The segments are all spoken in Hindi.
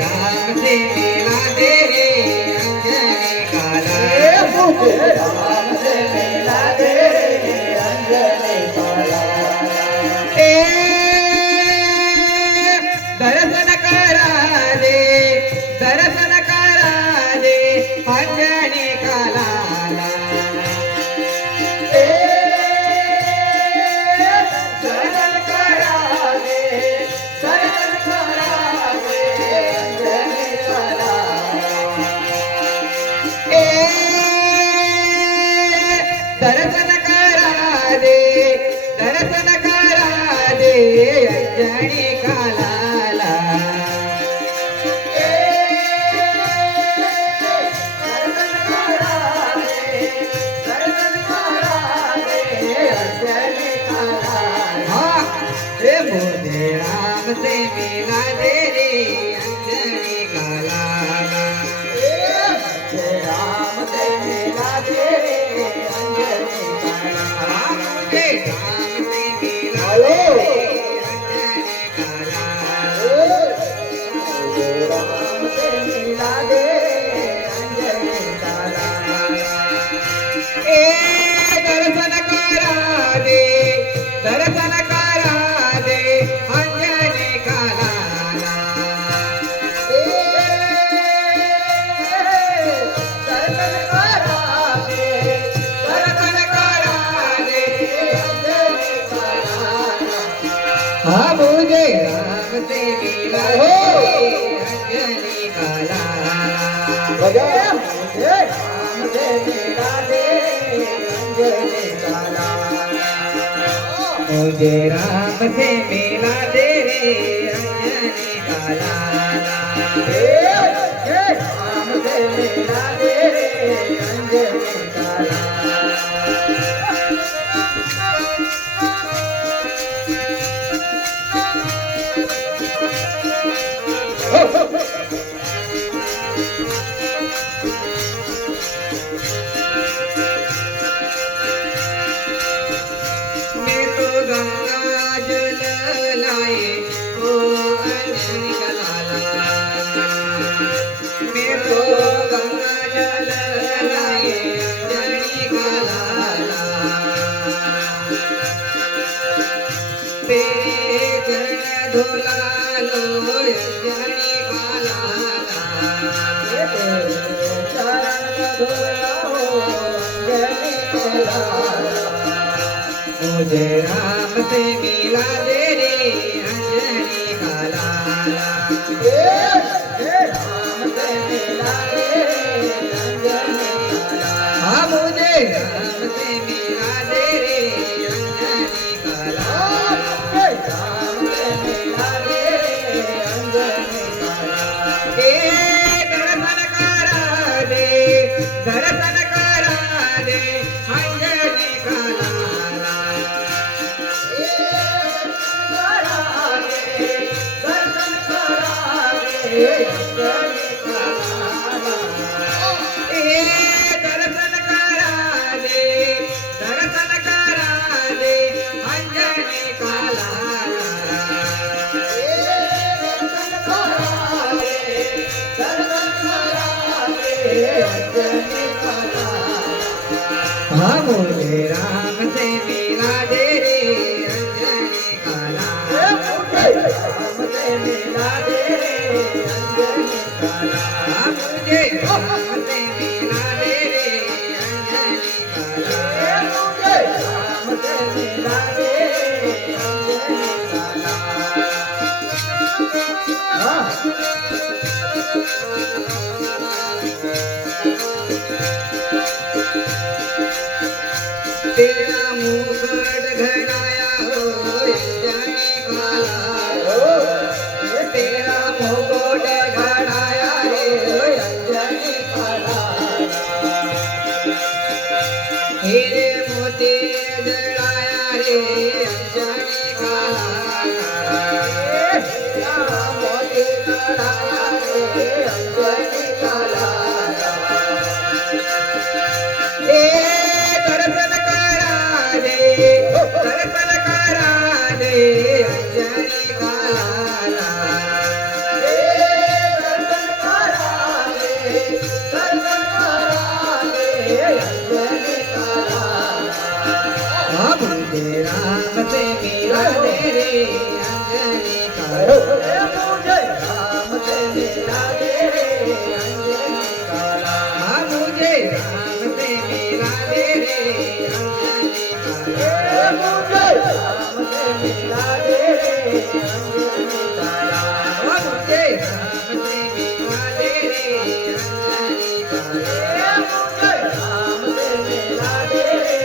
राम से मिला दे रे अंजनी काला मुझे राम से मिला दे रे अंजनी काला दर्शन करा दे दर्शन करा दे अंजनी काला दर्शन करा दे दर्शन करा दे अंजनी काला दर्शन करा दे दर्शन करा दे अंजनी काला दर्शन करा दे दर्शन करा दे अंजनी काला हाँ हे मुझे राम से मिला दे रे अंजनी काला राम से मिला दे रे अंजनी काला हाँ मुझे राम से मिला दे रे अंजनी काला राम से मिला दे अंजनी काला ए दर्शन करा दे दर्शन करा दे अंजनी काला दर्शन करा दे दर्शन करा दे अंजनी काला हाँ मुझे राम से मिला दे अंजनी काला मुझे राम से मिला दे अंजनी काला मुझे राम से मिला दे रे अंजनी काला राम से मिला दे रे अंजनी काला मैं तो गंगा जल लाए ओ अंजनी काला मैं तो गंगा जल लाए अंजनी काला तेरे चरण धोला लो अंजनी काला मुझे राम से मिला दे रे अंजनी काला राम से मिला दे अंजनी काला हाँ मुझे राम से मिला दे रे अंजनी काला राम से मिला दे अंजनी काला ए दर्शन करा दे दर्शन करा दे अंजनी काला दर्शन करा दे अंजनी काला ए दर्शन करा दे दर्शन करा दे अंजनी काला हाँ मुझे राम से मिला दे रे अंजनी काला राम से मिला दे अंजनी काला हाँ मुझे राम से मिला दे रे अंजनी काला राम से मिला दे अंजनी काला तेरा मुकुट घड़ाया हो अंजनी काला तेरा मुकुट घड़ाया रे अंजनी काला अंजनी मुझे काला राम से मिला दे रे अंजनी काला हाँ मुझे राम से मिला दे रे अंजनी काला मुझे राम से मिला दे रे अंजनी काला हाँ मुझे राम से मिला दे रे अंजनी काला मुझे राम से मिला दे रे अंजनी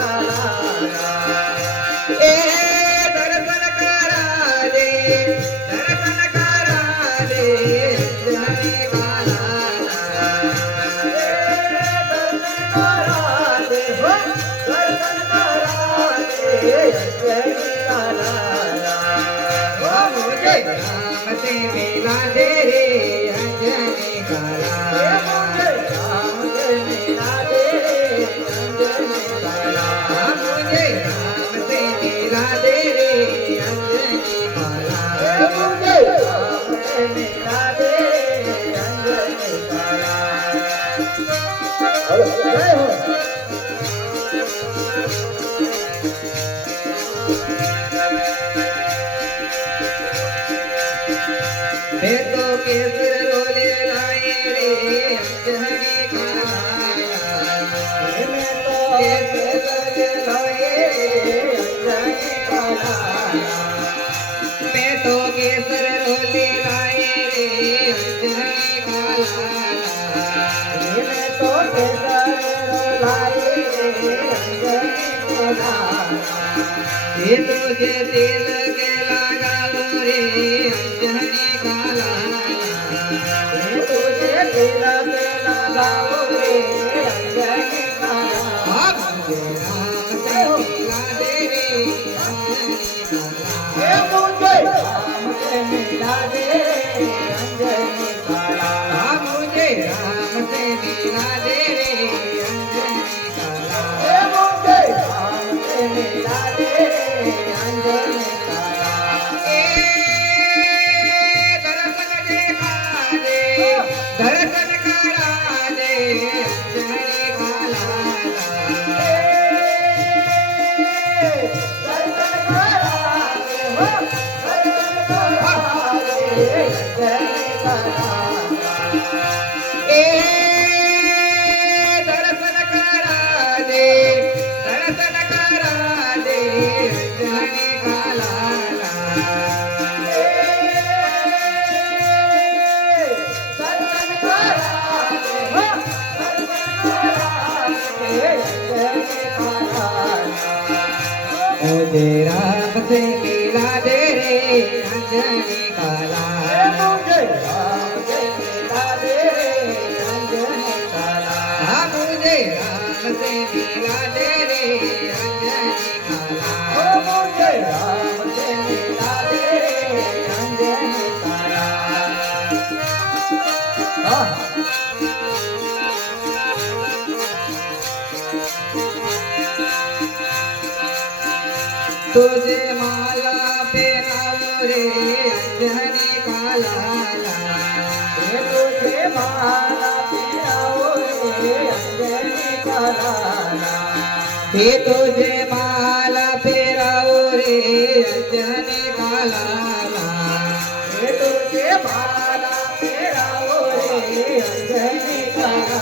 काला ए दर्शन करा दे दर्शन करा दे अंजनी काला ए दर्शन करा दे दर्शन करा दे अंजनी काला मुझे राम से मिला दे रे अंजनी काला मुझे राम से मिला दे रे अंजनी काला मुझे राम से मिला दे रे अंजनी काला बेटो के सिर रोले लाए रे अंजनी काला बेटो के सिर रोले लाए रे अंजनी काला बेटो के सिर रोले लाए रे अंजनी काला बेटो के सिर रोलाए रे अंजनी काला ये तुझे दिल के लगाओ रे अंजनी काला ये तुझे दिल के लगाओ रे अंजनी काला मुझे राम से मिला दे रे अंजनी काला मुझे राम से मिला दे रे अंजनी काला मुझे राम से मिला दे रे अंजनी काला मुझे राम से मिला दे रे अंजनी काला दर्शन देखा दे दर्शन करा दे अंजनी काला ए दर्शन करा दे दर्शन करा दे अंजनी काला मुझे राम से मिला दे रे अंजनी काला मुझे राम से मिला दे रे अंजनी काला मुझे राम से मिला दे रे अंजनी काला मुझे राम से मिला दे रे अंजनी काला तुझे माला पहनाओ रे अंजनी काला तुझे माला पहनाओ रे अंजनी काला तुझे माला पहनाओ रे अंजनी काला तुझे माला पहनाओ रे अंजनी काला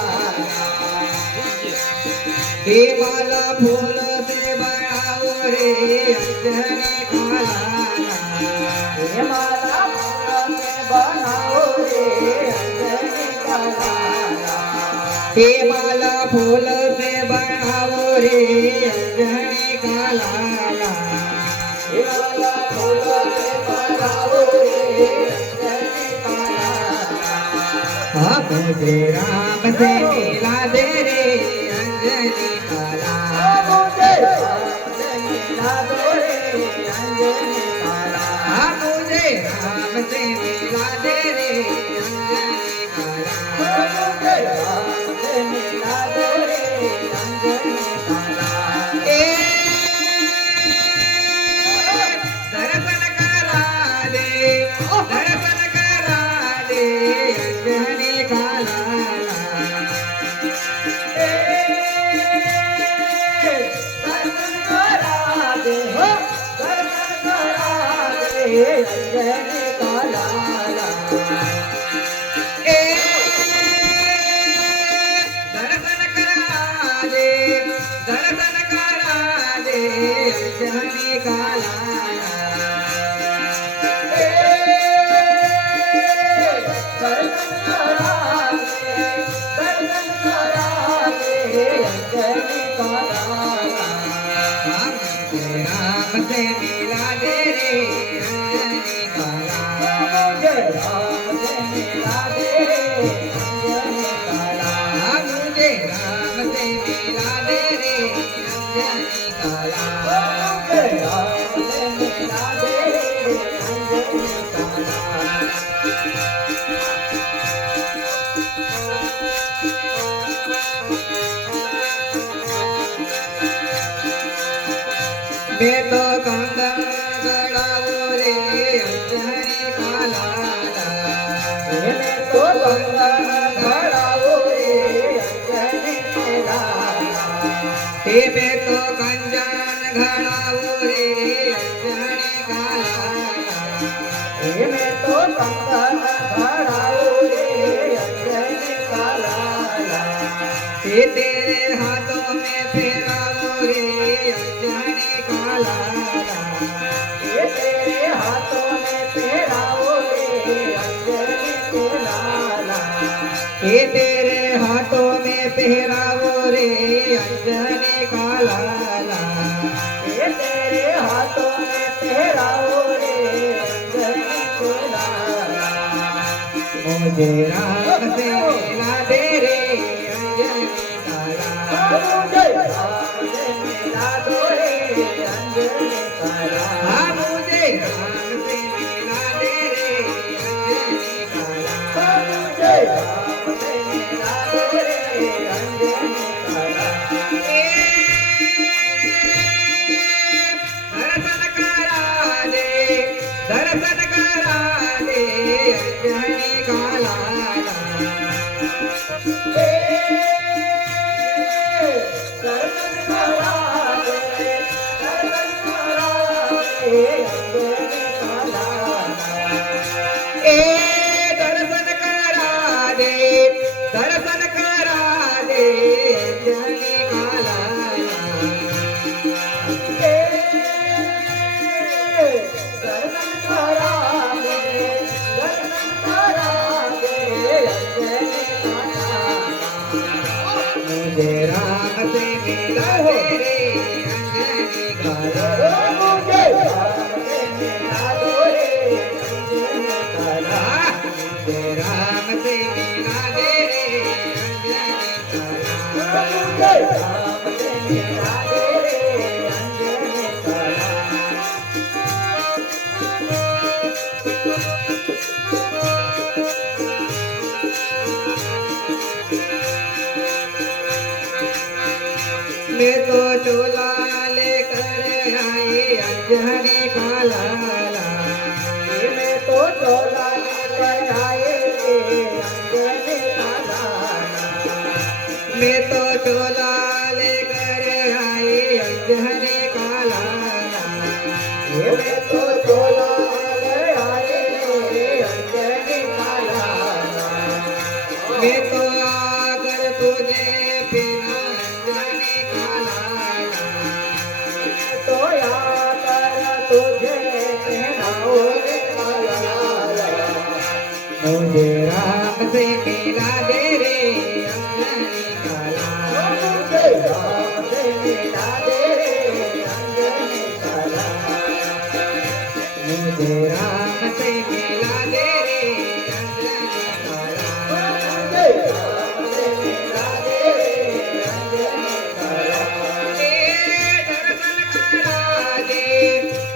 हे माला फूल से बनाओ रे अंजनी काला हे माला फूल से बनाओ रे अंजनी काला हे माला फूल से बनाओ रे अंजनी काला हे माला फूल से बनाओ रे अंजनी काला मुझे राम से मिला दे रे अंजनी काला मुझे राम से मिला दो रे अंजनी काला मुझे राम से मिला दे रे अंजनी काला मुझे राम से मिला दे रे अंजनी काला अंजनी का लाला ए दर्शन करा दे अंजनी का लाला दर्शन करा दे अंजनी का लाला राम से मिला दे रे अंजनी का लाला मुझे राम से मिला दे अंजनी का लाला मुझे राम से मिला दे रे अंजनी का लाला मुझे राम से मिला दे अंजनी का लाला मैं तो कंगन गड़ाऊ रे अंजनी का लाला मैं तो कंगन गड़ाऊ रे अंजनी का लाला हे मैं तो कंजन घड़ाऊ रे अंजनी का लाला मैं तो कंगन गड़ाऊ रे अंजनी का लाला हे तेरे हाथों में फेराऊ रे अंजनी का लाला ये तेरे हाथों में फेराओ रे अंजनी के लाला हे तेरे हाथों में पहरावो रे अंजनी का लाला ये तेरे हाथों में फेराओ रे अंजनी के लाला मुझे राम से मिला दे रे अंजनी का लाला मुझे राम से मिला दो रे अंजनी का लाला हाँ मुझे राम से मिला दे रे अंजनी का लाला मुझे राम से मिला दो रे अंजनी का लाला दर्शन करा दे अंजनी का लाला दर्शन करा दे अंजनी का लाला ए दर्शन करा दे अंजनी का लाला दर्शन करा दे अंजनी का लाला मुझे राम से मिला दे रे अंजनी का लाला मुझे राम से मिला दो रे अंजनी का लाला मुझे राम से मिला दे रे अंजनी का लाला मुझे राम से मिला दो रे अंजनी का लाला मैं तो चोला लेकर आई अंजनी का लाला मैं तो चोला लेकर आए रे अंजनी का लाला मैं तो चोला लेकर आई अंजनी का लाला मैं तो चोला लेकर आए रे अंजनी का लाला मैं तो आकर तुझे पिना अंजनी का लाला तो याकर तुझे पहनाओ रे लाला मुझे राम से मिला दे रे अंजनी का लाला मुझे राम से मिला दे रे अंजनी का लाला मुझे राम से मिला दे रे अंजनी का लाला मुझे राम से मिला दे रे अंजनी का लाला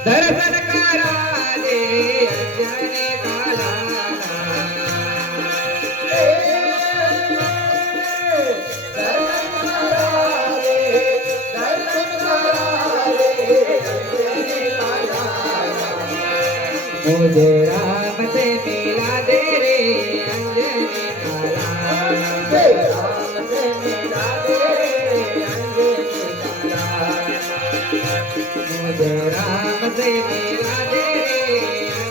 दर्शन करा दे अंजनी का लाला मुझे राम से मिला दे रे अंजनी का लाला मुझे राम से मिला दे रे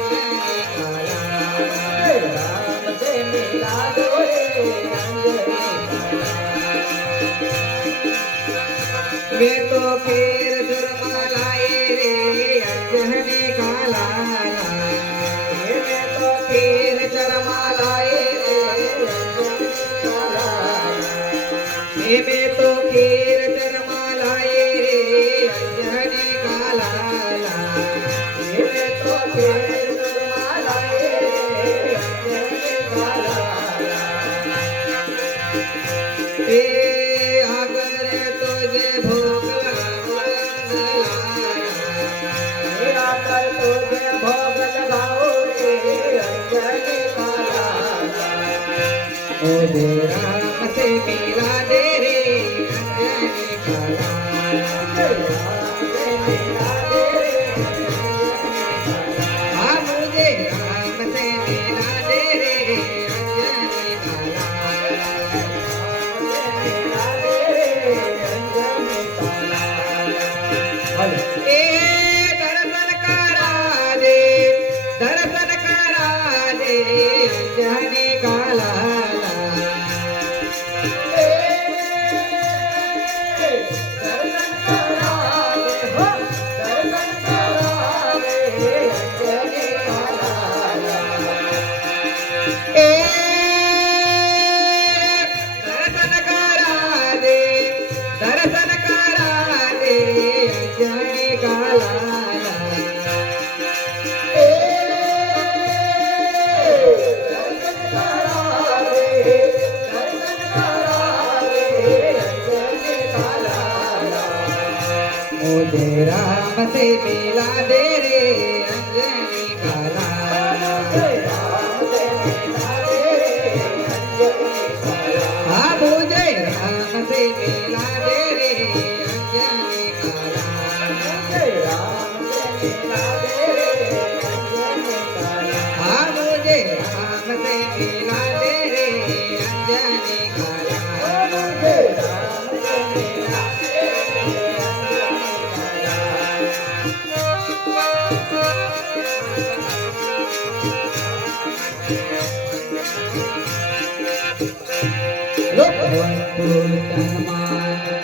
ए अगर तुझे भोग मुझे राम से मिला दे रे अंजनी काला हाँ मुझे राम से मिला दे रे अंजनी काला ए दर्शन करा दे अंजनी काला ए दर्शन करा दे अंजनी काला मुझे राम से मिला दे रे अंजनी काला हाँ मुझे राम से मिला दे रे अंजनी काला हाँ मुझे राम से मिला दे रे अंजनी काला लोक वस्तु सन्मान